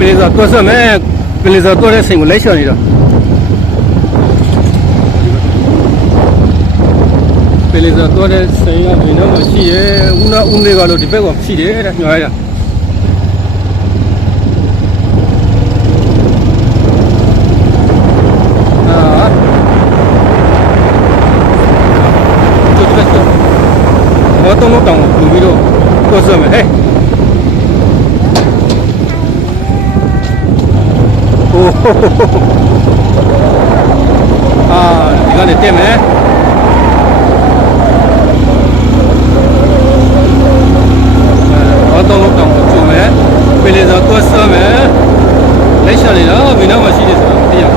bây giờ tôi sợ mẹ bây giờ tôi đã sinh một lấy chờ gì rồi bây giờ tôi đã sinh ra vì nó mà xì đấy uống này gọi là thì phải gọi xì đấy đấy nhỏ đấy tôi nó tổng đủ video tôi sợ mẹ hey 이거는 때문에 어떤 것도 좀에 빌려서 또 쓰면 레션이나 위나마 시리즈는 그냥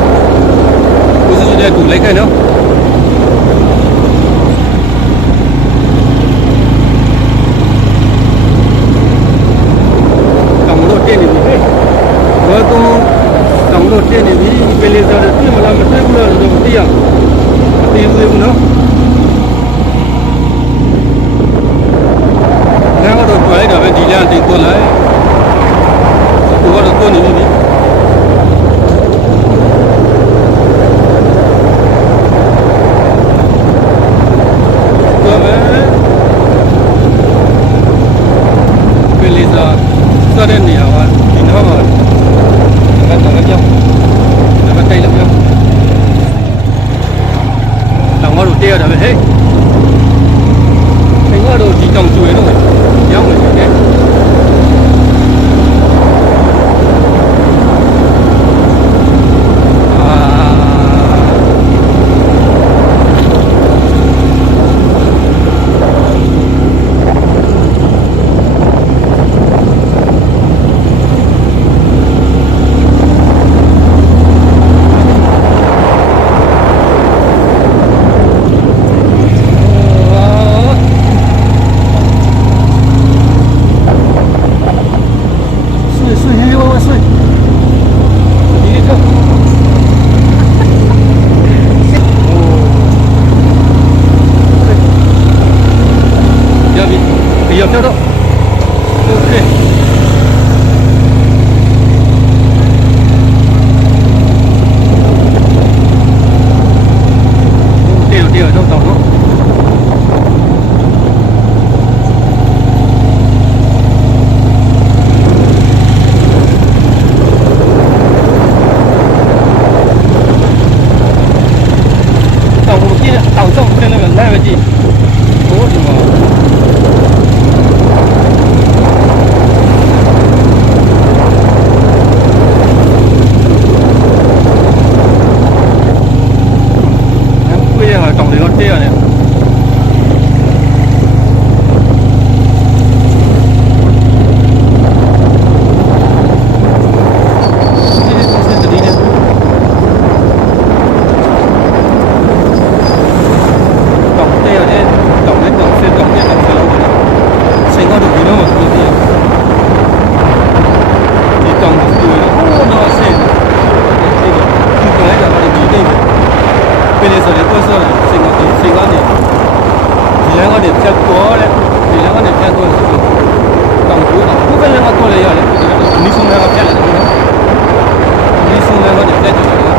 무슨 소리야 두 레까요 강도 때문에 뭐또 tổng độ trên thì bây giờ là mà làm một cái là được một tiền tiền nữa nếu có được quay được bên đi ra thì tôi lấy tôi có được tôi đi đi tôi mới bây giờ ra đến nhiều thì nó mà đằng ngõ đầu tiên là hết cái ngõ đầu chỉ trồng chuối thôi kéo người chỉ thế theo đó ok điều trong tổng đó tổng kia tổng trong đây là gần đây là gì cố thì mà tổng thì con kia này bây giờ để tôi sơ này sinh con thì lấy con để theo của đấy thì lấy con để theo tôi tổng cú tổng cú cái lấy con tôi lấy rồi đấy đi xuống đây con chạy lại đi xuống đây con để theo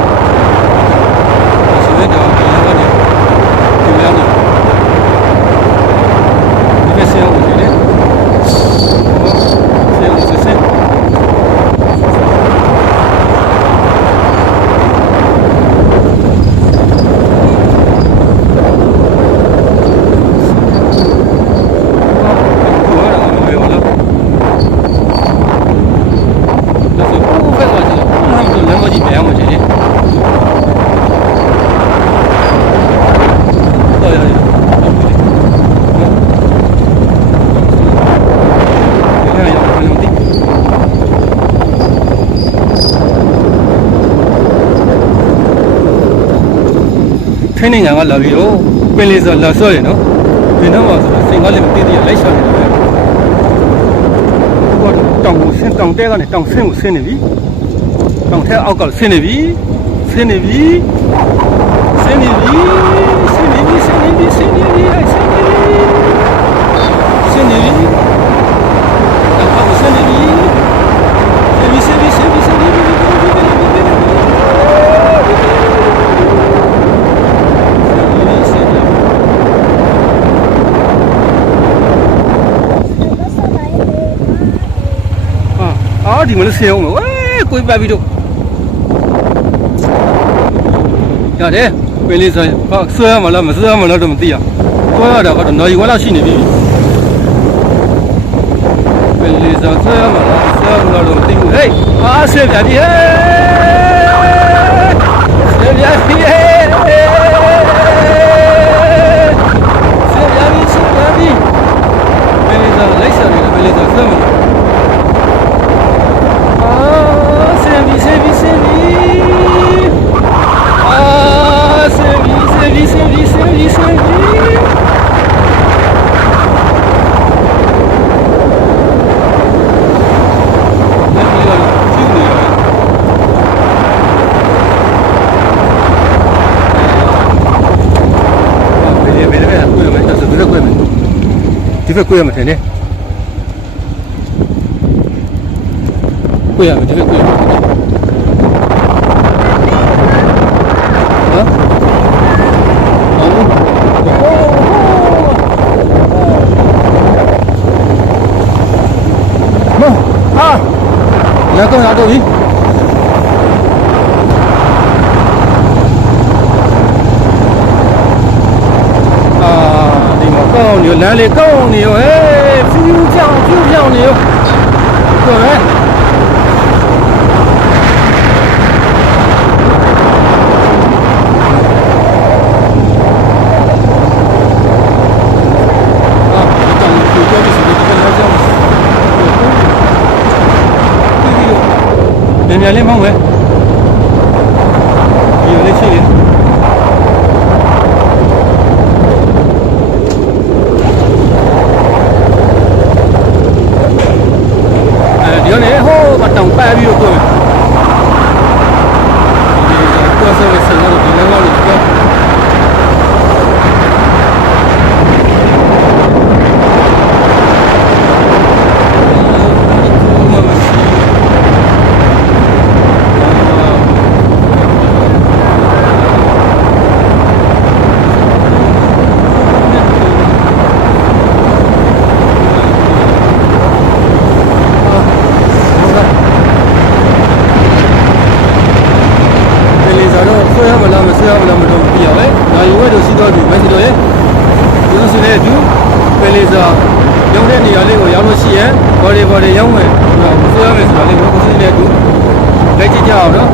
ထိုင်းနိုင်ငံကလာပြီးတော့ပင်လယ်စာလာဆော့ရနော်ဘယ်တော့မှဆိုတော့စင်ကားလည်းမသိသေးရလိုက်ရှော့နေတယ်ဟိုတောင်ကိုဆင်းတောင်တဲကနေတောင်ဆင်းကိုဆင်းနေပြီတောင်ထဲအောက်ကဆင်းနေပြီဆင်းနေပြီဆင်းနေပြီဆင်းနေပြီဆင်းနေပြီဆင်းနေပြီဆင်းနေပြီဆင်းနေပြီတောင်အောက်ဆင်းနေပြီဆင်းပြီဆင်းပြီဆင်းပြီဆင်းပြီဒီမလို့ဆေးအောင်ဝဲကိုပြပြီးတော့ရတယ်ပင်လေးဆိုရင်ဟာဆွဲရမလားမဆွဲရမလားတော့မသိရဆွဲရတာကတော့နော်ရီဝါလောက်ရှိနေပြီပင်လေးဆိုဆွဲရမလားဆွဲရမလားတော့မသိဘူးဟေးအားဆေးပြပြီဟေးဆေးပြပြီဟေးဆေးပြပြီဆေးပြပြီပင်လေးဆိုလိုက်စားနေတယ်ပင်လေးဆိုဆွဲမလားဒီဘက်ကိုရမှာတယ်နဲ့ကိုရမှာဒီဘက်ကိုရမှာလာတော့ရတော့ပြီဒီမှာကောင်းနေလမ်းလေးကောင်းနေရောဟဲ့ဖြူဖြူကြောင်နေရောဟုတ်ပဲမြန်လေးမောင်းမယ်ဒီလေးရှိလေဒီနေ့ဟိုးတောင်ပပြီးတော့ကိုယ်ကိုယ်ဆက်ဆက်လို့ဒီနေ့ကတော့ရုံတဲ့နေရာလေးကိုရောက်လို့ရှိရင်ဘော်ဒီရောင်းမယ်ဆွဲရမယ်ဆိုတာလေးကိုကိုယ်စီးလေးတူလက်ကြည့်ကြအောင်နော်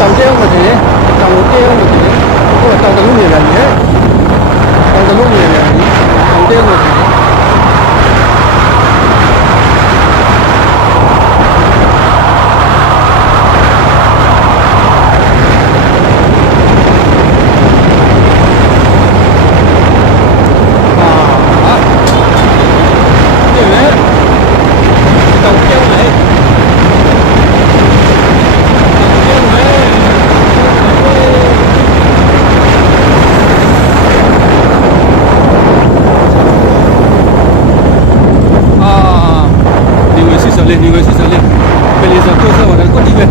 တောင်တဲအောင်မတည်တောင်ကိုတဲအောင်မတည် ဟုတ်တောင်တလုံးနေပြန်ပြီတောင်တလုံးနေပြန်ပြီတောင်တဲလို့你们是谁？别离着，都是我的过地呗。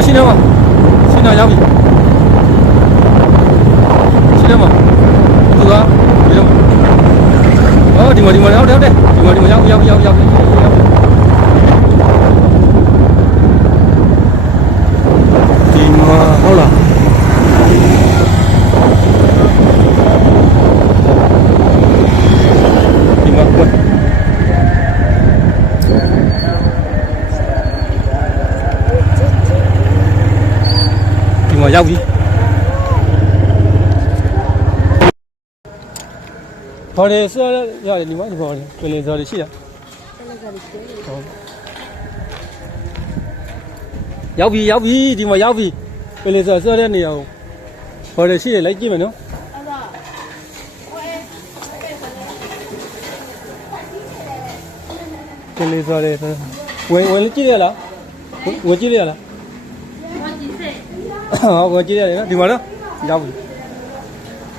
新的吗？新的要不？新的吗？这个，这个。哦，ဒီမှာရောက်တယ်ဒီမှာရောက်ဒီမှာဟုတ်လားဒီမှာကွရောက်ပြီဘာလဲဆရာရတယ်ဒီမှာဒီမှာပြင်လင်းစော်တွေရှိတာရောက်ပြီဒီမှာရောက်ပြီပြင်လင်းစော်တဲ့နေရာကိုဘာလဲရှိရလိုက်ကြည့်မယ်နော်ပြင်လင်းစော်တွေဝင်ကြည့်ရလားဝင်ကြည့်ရလားဟောကြည့်ရတယ်နော်ဒီမှာတော့ရောက်ပြီ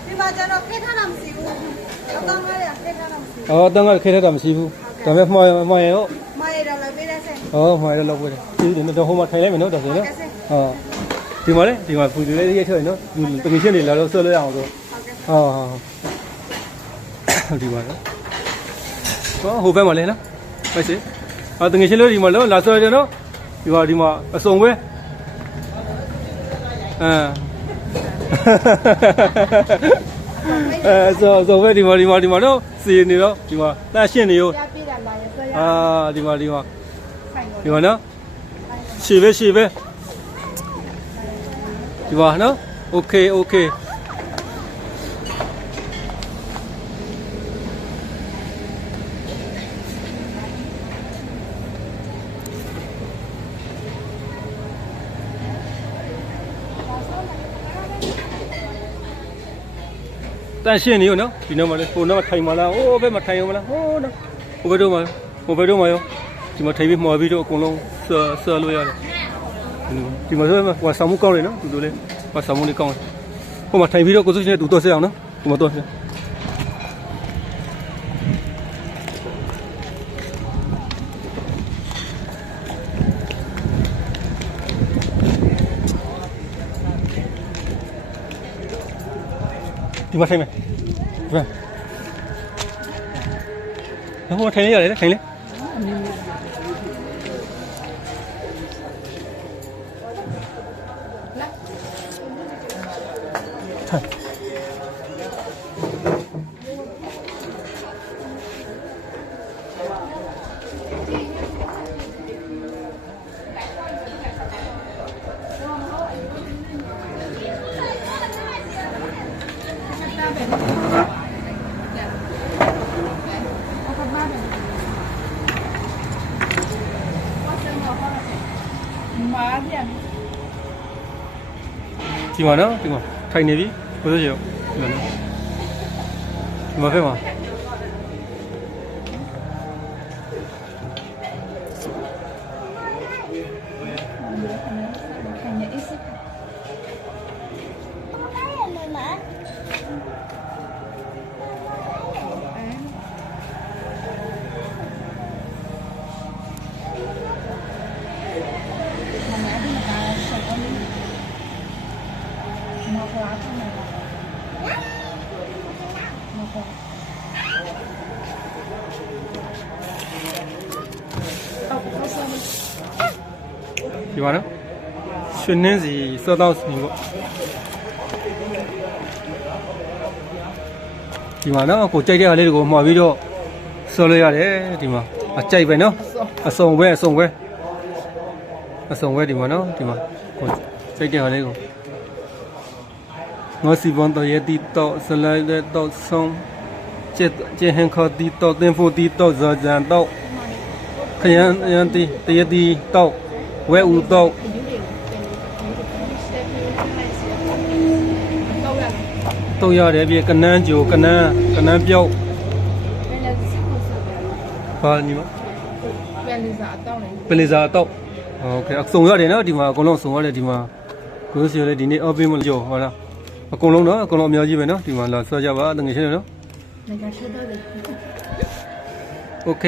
ဒီမှာကျတော့ခေတ်ထားတာမရှိဘူးအကောင်ကလည်းခေတ်ထားတာမရှိဘူးအော်အတန်းကခေတ်ထားတာမရှိဘူးဒါပေမဲ့မှားရဟုတ်မှားရတော့လည်းပေးတဲ့ဆက်ဟောမှားရတော့လောက်ပေးတယ်ဒီတော့ဟိုမှာထိုင်လိုက်မယ်နော်ဒါဆိုနော်ဒီမှာလေဒီမှာပူလေးရေးထွက်နော်တကယ်ချင်းနေလာတော့ဆွဲလို့ရအောင်ဆိုဒီမှာနော်ဟိုဘက်မှာလေနော်ပဲစီတကယ်ချင်းလို့ဒီမှာလို့လာဆွဲတယ်နော်ဒီမှာအစုံပဲဆိုပဲဒီမှာတော့စီနေတော့ဒီမှာတန့်ရှင်းနေရောဒီမှာနော်ရှေ့ပဲဒီမှာနော်โอเคတန့်ရှင်းနေရောနော်ဒီနောက်မှာလေဟိုနောက်ထိုင်မလားဟိုဘက်မှာထိုင်ရောမလားဟိုနော်ဟိုဘက်တော့မှာရောဒီမှာထိုင်ပြီးမှော်ပြီးတော့အကုန်လုံးဆွလို့ရတယ်ဒီမှာဆိုဟိုဆောင်းမှုကောင်းတယ်နော်သူတို့လေဟိုဆောင်းမှုလေးကောင်းတယ်ဟိုမှာထိုင်ပြီးတော့ကိုစုချင်းနဲ့တူတော့ဆက်အောင်နော်ဟိုမှာတော့ဒီမှာထိုင်မယ် ဟိုထိုင်လေးရတယ်ထိုင်လေးထိုင်ဒီမှာနော်ဒီမှာထိုင်နေပြီဘယ်လိုရောဒီမှာနော်ဒီမှာဖက်မှာဒီမှာနော်ရှင်နှင်းစီစောတော့စီပေါ့ဒီမှာနော်ကိုကြိုက်တဲ့အားလေးတွေကိုမှာပြီးတော့စောလို့ရတယ်ဒီမှာအကြိုက်ပဲနော်အစုံပဲဒီမှာနော်ဒီမှာကိုကြိုက်တဲ့အားလေးကိုငါစီပွန်တော့ရတီတော့ဆလိုက်တဲ့တော့ဆုံးကျဟန်ခေါ်တီတော့တင်ဖို့တီတော့ဇာကြံတော့ခရန်ရန်တီတရတီတော့ဝဲဦးတော့တော့ရတယ်ပြေကနန်းကြိုကနန်းပြောက်ဟာညီမပလီဇာတော့โอเคအစုံရတယ်နော်ဒီမှာအကုန်လုံးစုံရတယ်ဒီမှာကိုယ်စီလေဒီနေ့အော်ပေးမလို့ကြောဟုတ်လားအကုန်လုံးနော်အကုန်လုံးအများကြီးပဲနော်ဒီမှာလာဆွဲကြပါတငယ်ချင်းတွေနော်โอเค